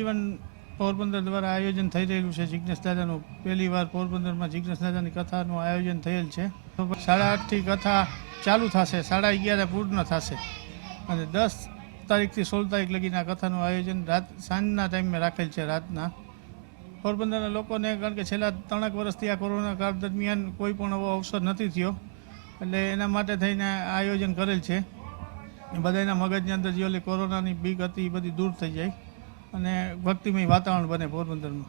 નવજીવન પોરબંદર દ્વારા આયોજન થઈ રહ્યું છે જિજ્ઞેશ દાદાનું. પહેલી વાર પોરબંદરમાં જિજ્ઞેશ દાદાની કથાનું આયોજન થયેલ છે. 8:30થી કથા ચાલુ થશે, 11:30 પૂર્ણ થશે અને 10 તારીખથી 16 તારીખ લગીના કથાનું આયોજન સાંજના ટાઈમે રાખેલ છે. રાતના પોરબંદરના લોકોને, કારણ કે છેલ્લા 3 વર્ષથી આ કોરોના કાળ દરમિયાન કોઈ પણ એવો અવસર નથી થયો, એટલે એના માટે થઈને આયોજન કરેલ છે. બધાના મગજની અંદર જે ઓલી કોરોનાની બીક હતી એ બધી દૂર થઈ જાય અને ભક્તિમય વાતાવરણ બને પોરબંદરમાં.